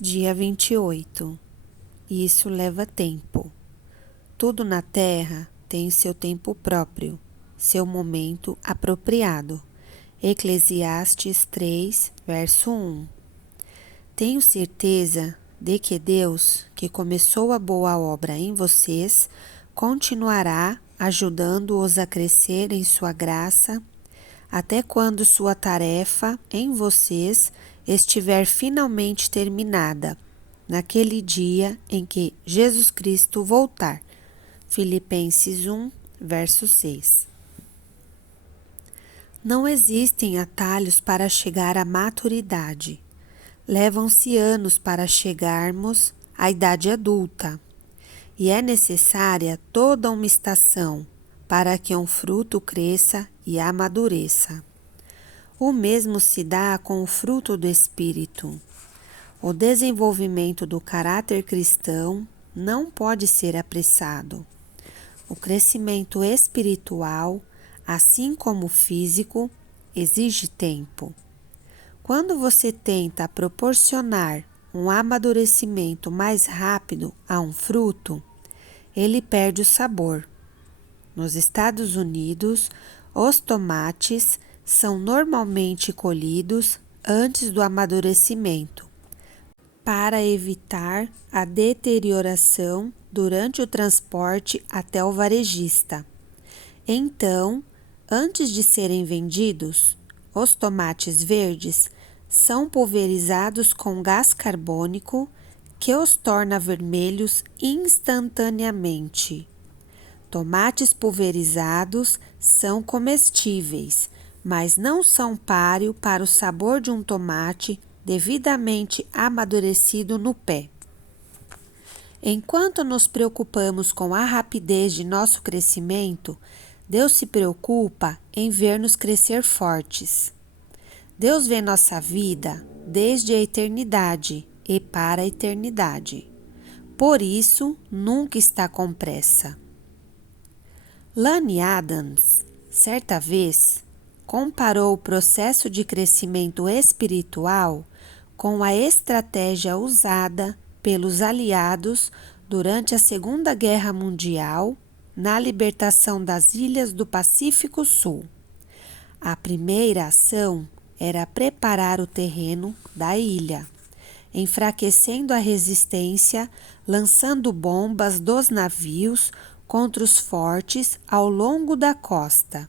Dia 28. Isso leva tempo. Tudo na terra tem seu tempo próprio, seu momento apropriado. Eclesiastes 3, verso 1. Tenho certeza de que Deus, que começou a boa obra em vocês, continuará ajudando-os a crescer em sua graça, até quando sua tarefa em vocês estiver finalmente terminada, naquele dia em que Jesus Cristo voltar. Filipenses 1, verso 6. Não existem atalhos para chegar à maturidade. Levam-se anos para chegarmos à idade adulta. E é necessária toda uma estação para que um fruto cresça e amadureça. O mesmo se dá com o fruto do Espírito. O desenvolvimento do caráter cristão não pode ser apressado. O crescimento espiritual, assim como o físico, exige tempo. Quando você tenta proporcionar um amadurecimento mais rápido a um fruto, ele perde o sabor. Nos Estados Unidos, os tomates são normalmente colhidos antes do amadurecimento, para evitar a deterioração durante o transporte até o varejista. Então, antes de serem vendidos, os tomates verdes são pulverizados com gás carbônico que os torna vermelhos instantaneamente. Tomates pulverizados são comestíveis, mas não são páreo para o sabor de um tomate devidamente amadurecido no pé. Enquanto nos preocupamos com a rapidez de nosso crescimento, Deus se preocupa em ver-nos crescer fortes. Deus vê nossa vida desde a eternidade e para a eternidade. Por isso, nunca está com pressa. Lani Adams, certa vez, comparou o processo de crescimento espiritual com a estratégia usada pelos aliados durante a Segunda Guerra Mundial na libertação das ilhas do Pacífico Sul. A primeira ação era preparar o terreno da ilha, enfraquecendo a resistência, lançando bombas dos navios contra os fortes ao longo da costa.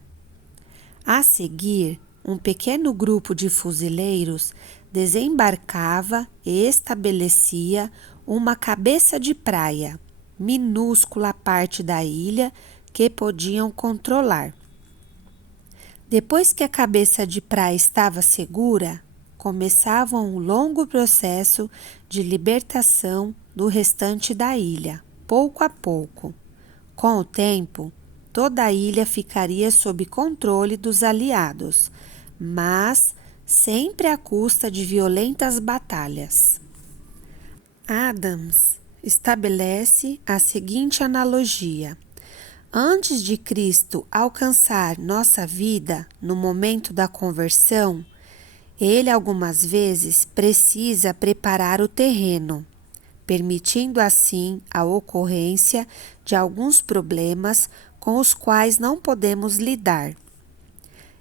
A seguir, um pequeno grupo de fuzileiros desembarcava e estabelecia uma cabeça de praia, minúscula parte da ilha que podiam controlar. Depois que a cabeça de praia estava segura, começava um longo processo de libertação do restante da ilha, pouco a pouco. Com o tempo, toda a ilha ficaria sob controle dos aliados, mas sempre à custa de violentas batalhas. Adams estabelece a seguinte analogia: antes de Cristo alcançar nossa vida no momento da conversão, ele algumas vezes precisa preparar o terreno, permitindo assim a ocorrência de alguns problemas com os quais não podemos lidar.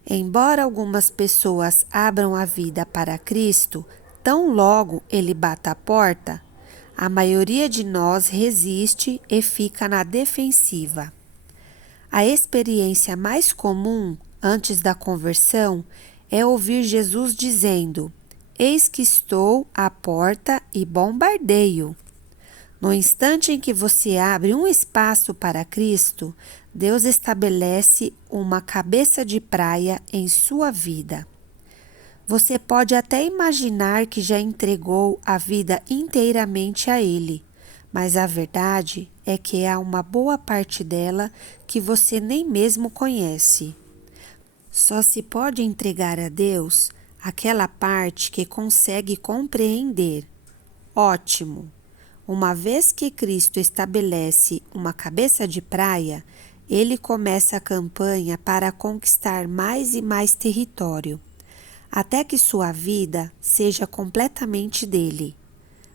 Embora algumas pessoas abram a vida para Cristo, tão logo ele bata a porta, a maioria de nós resiste e fica na defensiva. A experiência mais comum antes da conversão é ouvir Jesus dizendo: "Eis que estou à porta e bombardeio". No instante em que você abre um espaço para Cristo, Deus estabelece uma cabeça de praia em sua vida. Você pode até imaginar que já entregou a vida inteiramente a Ele, mas a verdade é que há uma boa parte dela que você nem mesmo conhece. Só se pode entregar a Deus aquela parte que consegue compreender. Ótimo! Uma vez que Cristo estabelece uma cabeça de praia, ele começa a campanha para conquistar mais e mais território, até que sua vida seja completamente dele.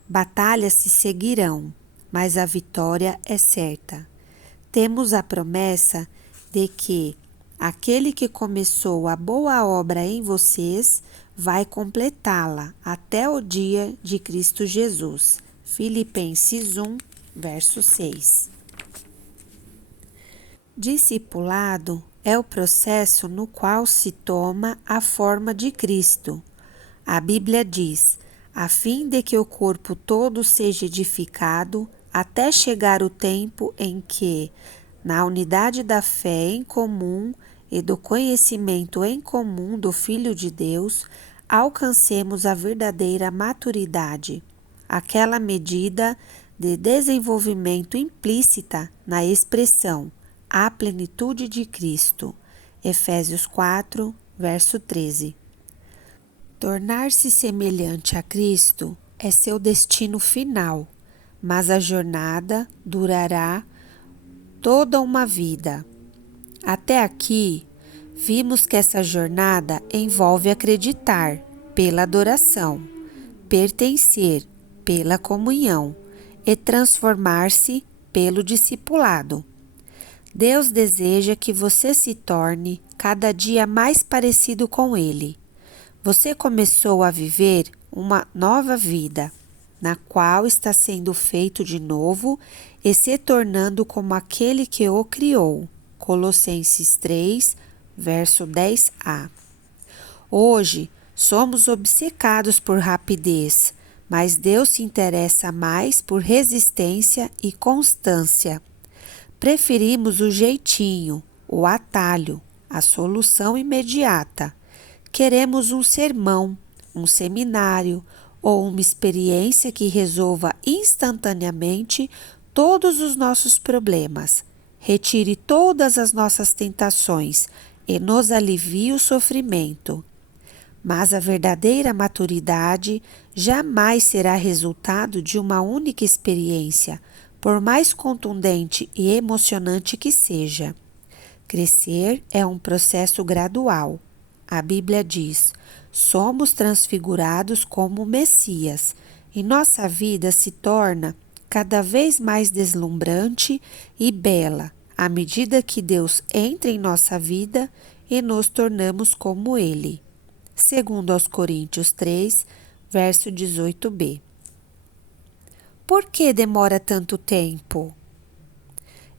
Batalhas se seguirão, mas a vitória é certa. Temos a promessa de que aquele que começou a boa obra em vocês vai completá-la até o dia de Cristo Jesus. Filipenses 1, verso 6. Discipulado é o processo no qual se toma a forma de Cristo. A Bíblia diz: a fim de que o corpo todo seja edificado, até chegar o tempo em que, na unidade da fé em comum e do conhecimento em comum do Filho de Deus, alcancemos a verdadeira maturidade, aquela medida de desenvolvimento implícita na expressão a plenitude de Cristo. Efésios 4, verso 13. Tornar-se semelhante a Cristo é seu destino final, mas a jornada durará toda uma vida. Até aqui, vimos que essa jornada envolve acreditar pela adoração, pertencer pela comunhão e transformar-se pelo discipulado. Deus deseja que você se torne cada dia mais parecido com Ele. Você começou a viver uma nova vida, na qual está sendo feito de novo e se tornando como aquele que o criou. Colossenses 3, verso 10a. Hoje, somos obcecados por rapidez, mas Deus se interessa mais por resistência e constância. Preferimos o jeitinho, o atalho, a solução imediata. Queremos um sermão, um seminário ou uma experiência que resolva instantaneamente todos os nossos problemas, retire todas as nossas tentações e nos alivie o sofrimento. Mas a verdadeira maturidade jamais será resultado de uma única experiência, por mais contundente e emocionante que seja. Crescer é um processo gradual. A Bíblia diz: somos transfigurados como o Messias, e nossa vida se torna cada vez mais deslumbrante e bela à medida que Deus entra em nossa vida e nos tornamos como Ele. Segundo aos Coríntios 3, verso 18b. Por que demora tanto tempo?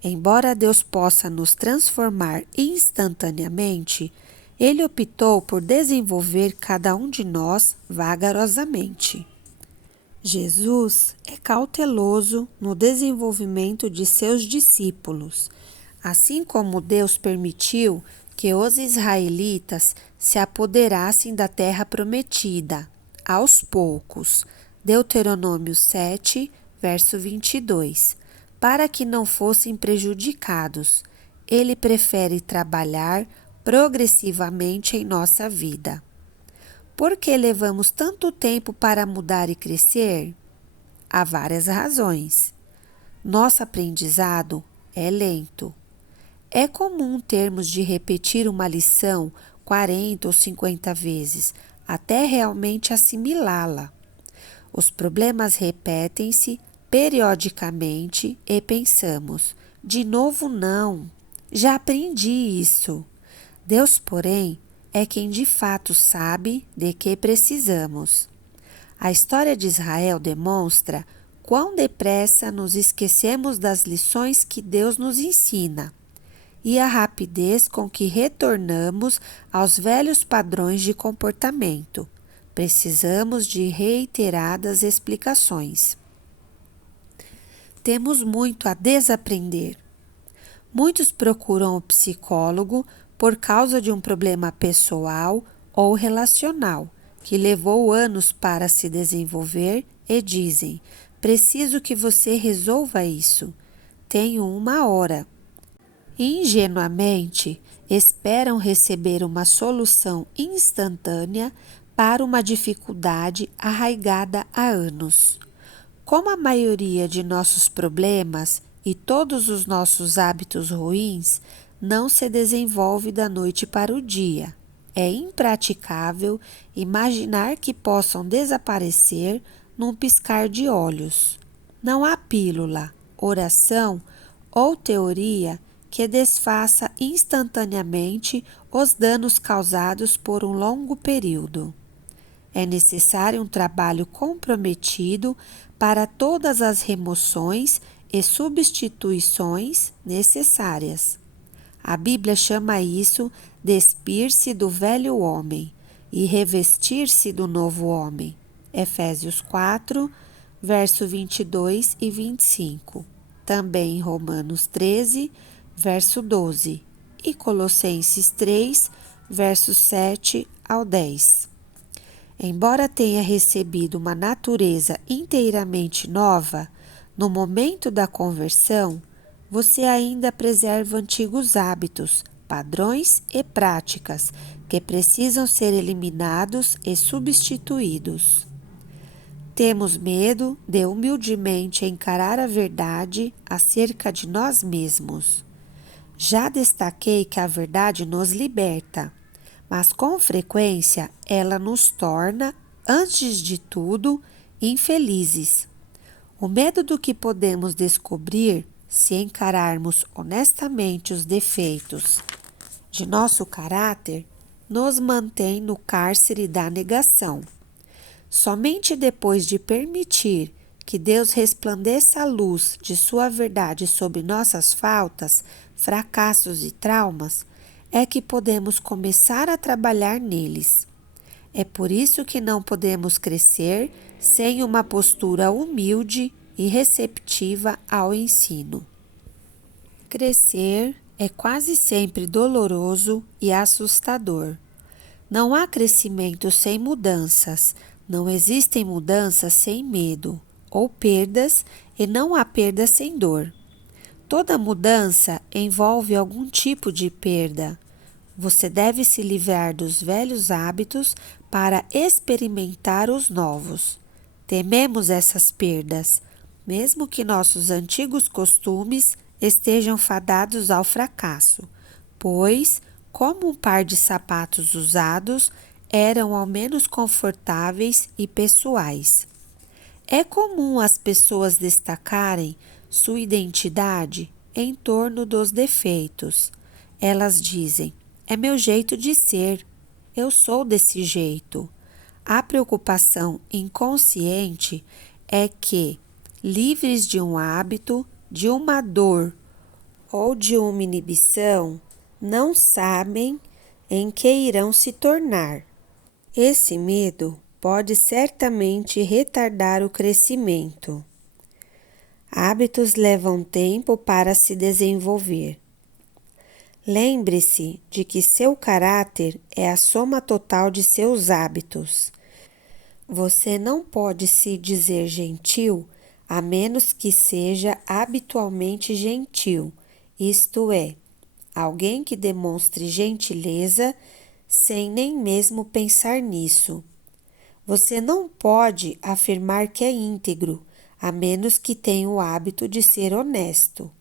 Embora Deus possa nos transformar instantaneamente, Ele optou por desenvolver cada um de nós vagarosamente. Jesus é cauteloso no desenvolvimento de seus discípulos, assim como Deus permitiu que os israelitas se apoderassem da terra prometida, aos poucos. Deuteronômio 7, verso 22. Para que não fossem prejudicados, Ele prefere trabalhar progressivamente em nossa vida. Por que levamos tanto tempo para mudar e crescer? Há várias razões. Nosso aprendizado é lento. É comum termos de repetir uma lição 40 ou 50 vezes, até realmente assimilá-la. Os problemas repetem-se periodicamente e pensamos: de novo não, já aprendi isso. Deus, porém, é quem de fato sabe de que precisamos. A história de Israel demonstra quão depressa nos esquecemos das lições que Deus nos ensina e a rapidez com que retornamos aos velhos padrões de comportamento. Precisamos de reiteradas explicações. Temos muito a desaprender. Muitos procuram o psicólogo por causa de um problema pessoal ou relacional que levou anos para se desenvolver e dizem: preciso que você resolva isso. Tenho 1 hora. Ingenuamente, esperam receber uma solução instantânea para uma dificuldade arraigada há anos. Como a maioria de nossos problemas e todos os nossos hábitos ruins não se desenvolve da noite para o dia, é impraticável imaginar que possam desaparecer num piscar de olhos. Não há pílula, oração ou teoria que desfaça instantaneamente os danos causados por um longo período. É necessário um trabalho comprometido para todas as remoções e substituições necessárias. A Bíblia chama isso despir-se do velho homem e revestir-se do novo homem. Efésios 4, verso 22 e 25. Também em Romanos 13, verso 12. E Colossenses 3, versos 7 ao 10. Embora tenha recebido uma natureza inteiramente nova, no momento da conversão, você ainda preserva antigos hábitos, padrões e práticas que precisam ser eliminados e substituídos. Temos medo de humildemente encarar a verdade acerca de nós mesmos. Já destaquei que a verdade nos liberta, mas com frequência ela nos torna, antes de tudo, infelizes. O medo do que podemos descobrir se encararmos honestamente os defeitos de nosso caráter nos mantém no cárcere da negação. Somente depois de permitir que Deus resplandeça a luz de sua verdade sobre nossas faltas, fracassos e traumas, é que podemos começar a trabalhar neles. É por isso que não podemos crescer sem uma postura humilde e receptiva ao ensino. Crescer é quase sempre doloroso e assustador. Não há crescimento sem mudanças, não existem mudanças sem medo, ou perdas, e não há perda sem dor. Toda mudança envolve algum tipo de perda. Você deve se livrar dos velhos hábitos para experimentar os novos. Tememos essas perdas, mesmo que nossos antigos costumes estejam fadados ao fracasso, pois, como um par de sapatos usados, eram ao menos confortáveis e pessoais. É comum as pessoas destacarem sua identidade em torno dos defeitos. Elas dizem: é meu jeito de ser, eu sou desse jeito. A preocupação inconsciente é que, livres de um hábito, de uma dor ou de uma inibição, não sabem em que irão se tornar. Esse medo pode certamente retardar o crescimento. Hábitos levam tempo para se desenvolver. Lembre-se de que seu caráter é a soma total de seus hábitos. Você não pode se dizer gentil a menos que seja habitualmente gentil, isto é, alguém que demonstre gentileza sem nem mesmo pensar nisso. Você não pode afirmar que é íntegro, a menos que tenha o hábito de ser honesto.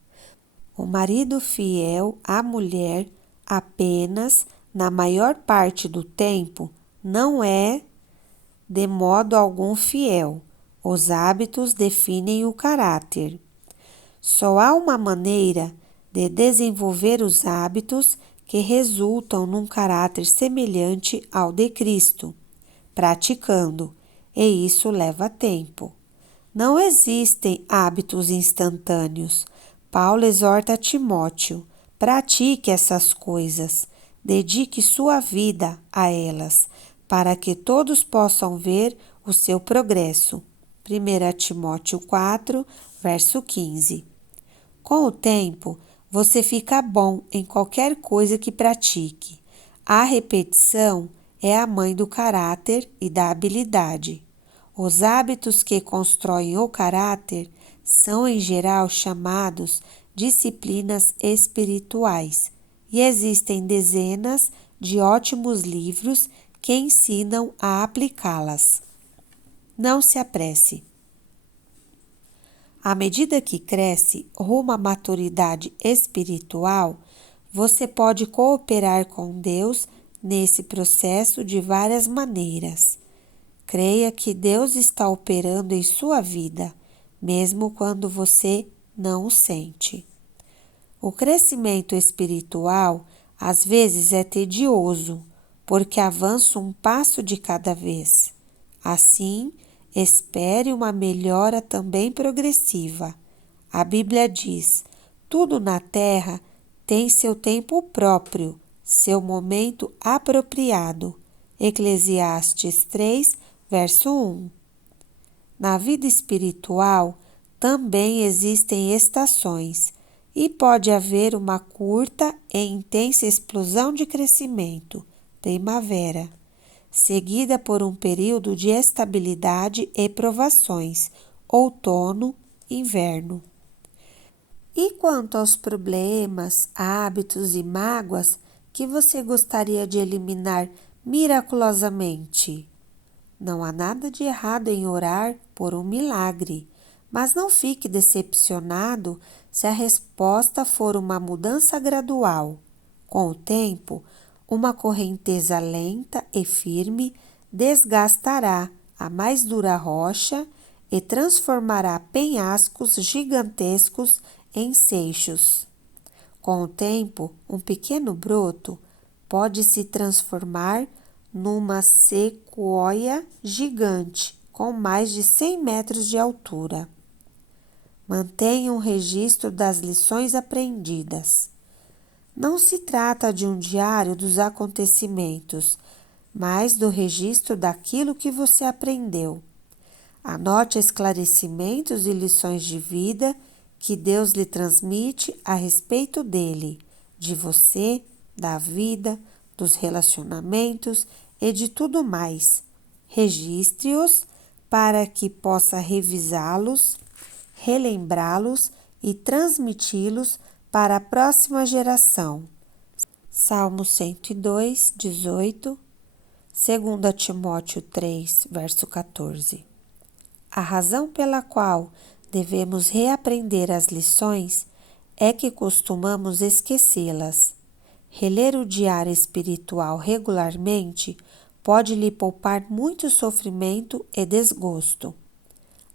O marido fiel à mulher apenas, na maior parte do tempo, não é de modo algum fiel. Os hábitos definem o caráter. Só há uma maneira de desenvolver os hábitos que resultam num caráter semelhante ao de Cristo, praticando, e isso leva tempo. Não existem hábitos instantâneos. Paulo exorta Timóteo: pratique essas coisas, dedique sua vida a elas, para que todos possam ver o seu progresso. 1 Timóteo 4, verso 15. Com o tempo, você fica bom em qualquer coisa que pratique. A repetição é a mãe do caráter e da habilidade. Os hábitos que constroem o caráter são, em geral, chamados disciplinas espirituais, e existem dezenas de ótimos livros que ensinam a aplicá-las. Não se apresse. À medida que cresce rumo à maturidade espiritual, você pode cooperar com Deus nesse processo de várias maneiras. Creia que Deus está operando em sua vida, mesmo quando você não o sente. O crescimento espiritual às vezes é tedioso, porque avança um passo de cada vez. Assim, espere uma melhora também progressiva. A Bíblia diz: tudo na terra tem seu tempo próprio, seu momento apropriado. Eclesiastes 3, verso 1. Na vida espiritual também existem estações e pode haver uma curta e intensa explosão de crescimento, primavera, seguida por um período de estabilidade e provações, outono, inverno. E quanto aos problemas, hábitos e mágoas que você gostaria de eliminar miraculosamente? Não há nada de errado em orar por um milagre, mas não fique decepcionado se a resposta for uma mudança gradual. Com o tempo, uma correnteza lenta e firme desgastará a mais dura rocha e transformará penhascos gigantescos em seixos. Com o tempo, um pequeno broto pode se transformar numa sequoia gigante com mais de 100 metros de altura. Mantenha um registro das lições aprendidas. Não se trata de um diário dos acontecimentos, mas do registro daquilo que você aprendeu. Anote esclarecimentos e lições de vida que Deus lhe transmite a respeito dele, de você, da vida, dos relacionamentos e de tudo mais. Registre-os para que possa revisá-los, relembrá-los e transmiti-los para a próxima geração. Salmo 102, 18, 2 Timóteo 3, verso 14. A razão pela qual devemos reaprender as lições é que costumamos esquecê-las. Reler o diário espiritual regularmente pode lhe poupar muito sofrimento e desgosto.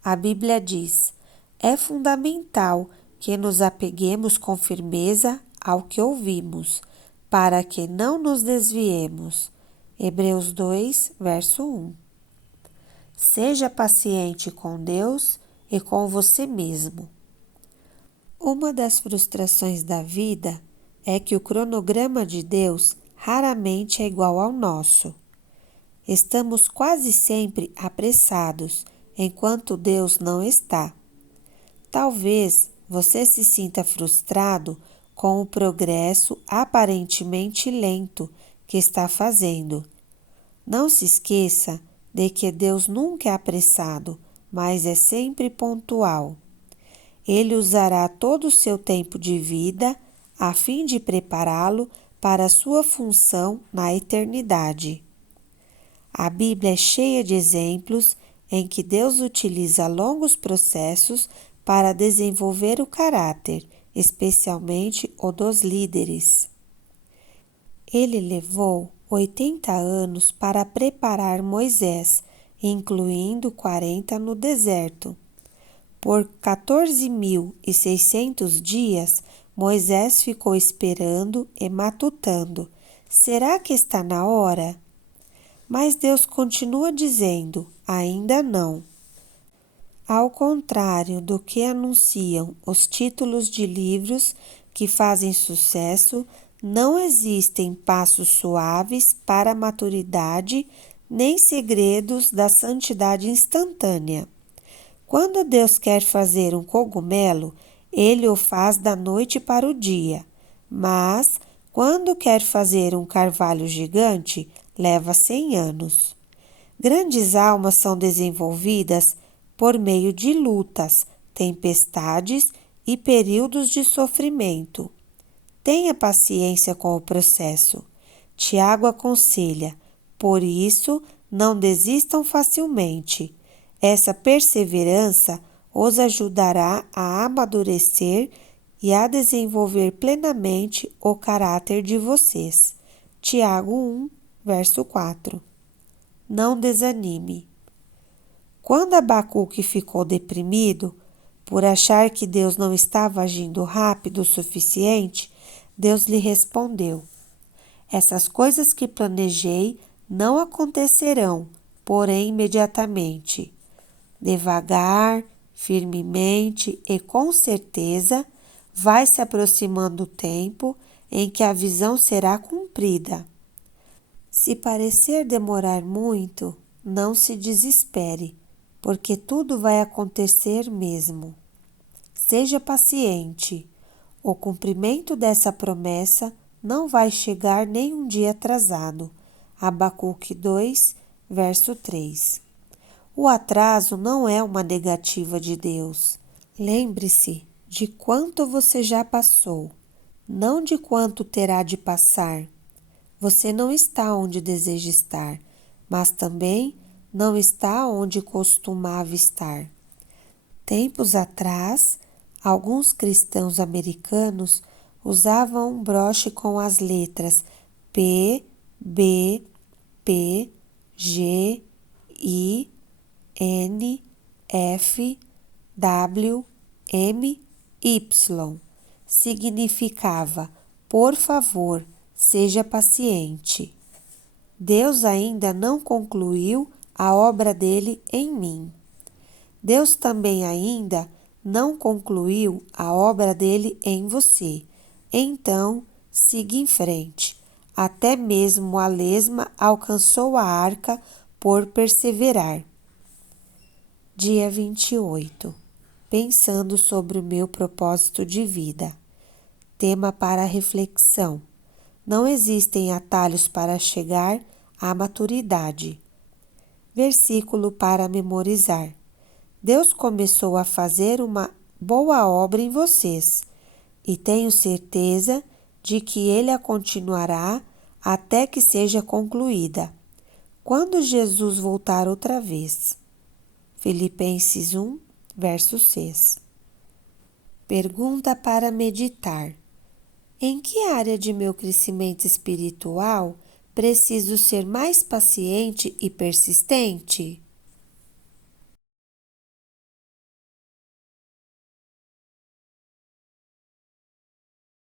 A Bíblia diz: é fundamental que nos apeguemos com firmeza ao que ouvimos, para que não nos desviemos. Hebreus 2, verso 1. Seja paciente com Deus e com você mesmo. Uma das frustrações da vida é que o cronograma de Deus raramente é igual ao nosso. Estamos quase sempre apressados, enquanto Deus não está. Talvez você se sinta frustrado com o progresso aparentemente lento que está fazendo. Não se esqueça de que Deus nunca é apressado, mas é sempre pontual. Ele usará todo o seu tempo de vida a fim de prepará-lo para a sua função na eternidade. A Bíblia é cheia de exemplos em que Deus utiliza longos processos para desenvolver o caráter, especialmente o dos líderes. Ele levou 80 anos para preparar Moisés, incluindo 40 no deserto. Por 14.600 dias, Moisés ficou esperando e matutando. Será que está na hora? Mas Deus continua dizendo: ainda não. Ao contrário do que anunciam os títulos de livros que fazem sucesso, não existem passos suaves para a maturidade nem segredos da santidade instantânea. Quando Deus quer fazer um cogumelo, Ele o faz da noite para o dia, mas quando quer fazer um carvalho gigante, leva 100 anos. Grandes almas são desenvolvidas por meio de lutas, tempestades e períodos de sofrimento. Tenha paciência com o processo. Tiago aconselha: por isso, não desistam facilmente. Essa perseverança os ajudará a amadurecer e a desenvolver plenamente o caráter de vocês. Tiago 1, verso 4. Não desanime. Quando Abacuque ficou deprimido por achar que Deus não estava agindo rápido o suficiente, Deus lhe respondeu: essas coisas que planejei não acontecerão, porém imediatamente. Devagar, firmemente e com certeza, vai se aproximando o tempo em que a visão será cumprida. Se parecer demorar muito, não se desespere, porque tudo vai acontecer mesmo. Seja paciente. O cumprimento dessa promessa não vai chegar nem um dia atrasado. Abacuque 2, verso 3. O atraso não é uma negativa de Deus. Lembre-se de quanto você já passou, não de quanto terá de passar. Você não está onde deseja estar, mas também não está onde costumava estar. Tempos atrás, alguns cristãos americanos usavam um broche com as letras P, B, P, G, I, N, F, W, M, Y. Significava, por favor, seja paciente. Deus ainda não concluiu a obra dele em mim. Deus também ainda não concluiu a obra dele em você. Então, siga em frente. Até mesmo a lesma alcançou a arca por perseverar. Dia 28. Pensando sobre o meu propósito de vida. Tema para reflexão. Não existem atalhos para chegar à maturidade. Versículo para memorizar. Deus começou a fazer uma boa obra em vocês e tenho certeza de que Ele a continuará até que seja concluída, quando Jesus voltar outra vez. Filipenses 1, verso 6. Pergunta para meditar. Em que área de meu crescimento espiritual preciso ser mais paciente e persistente?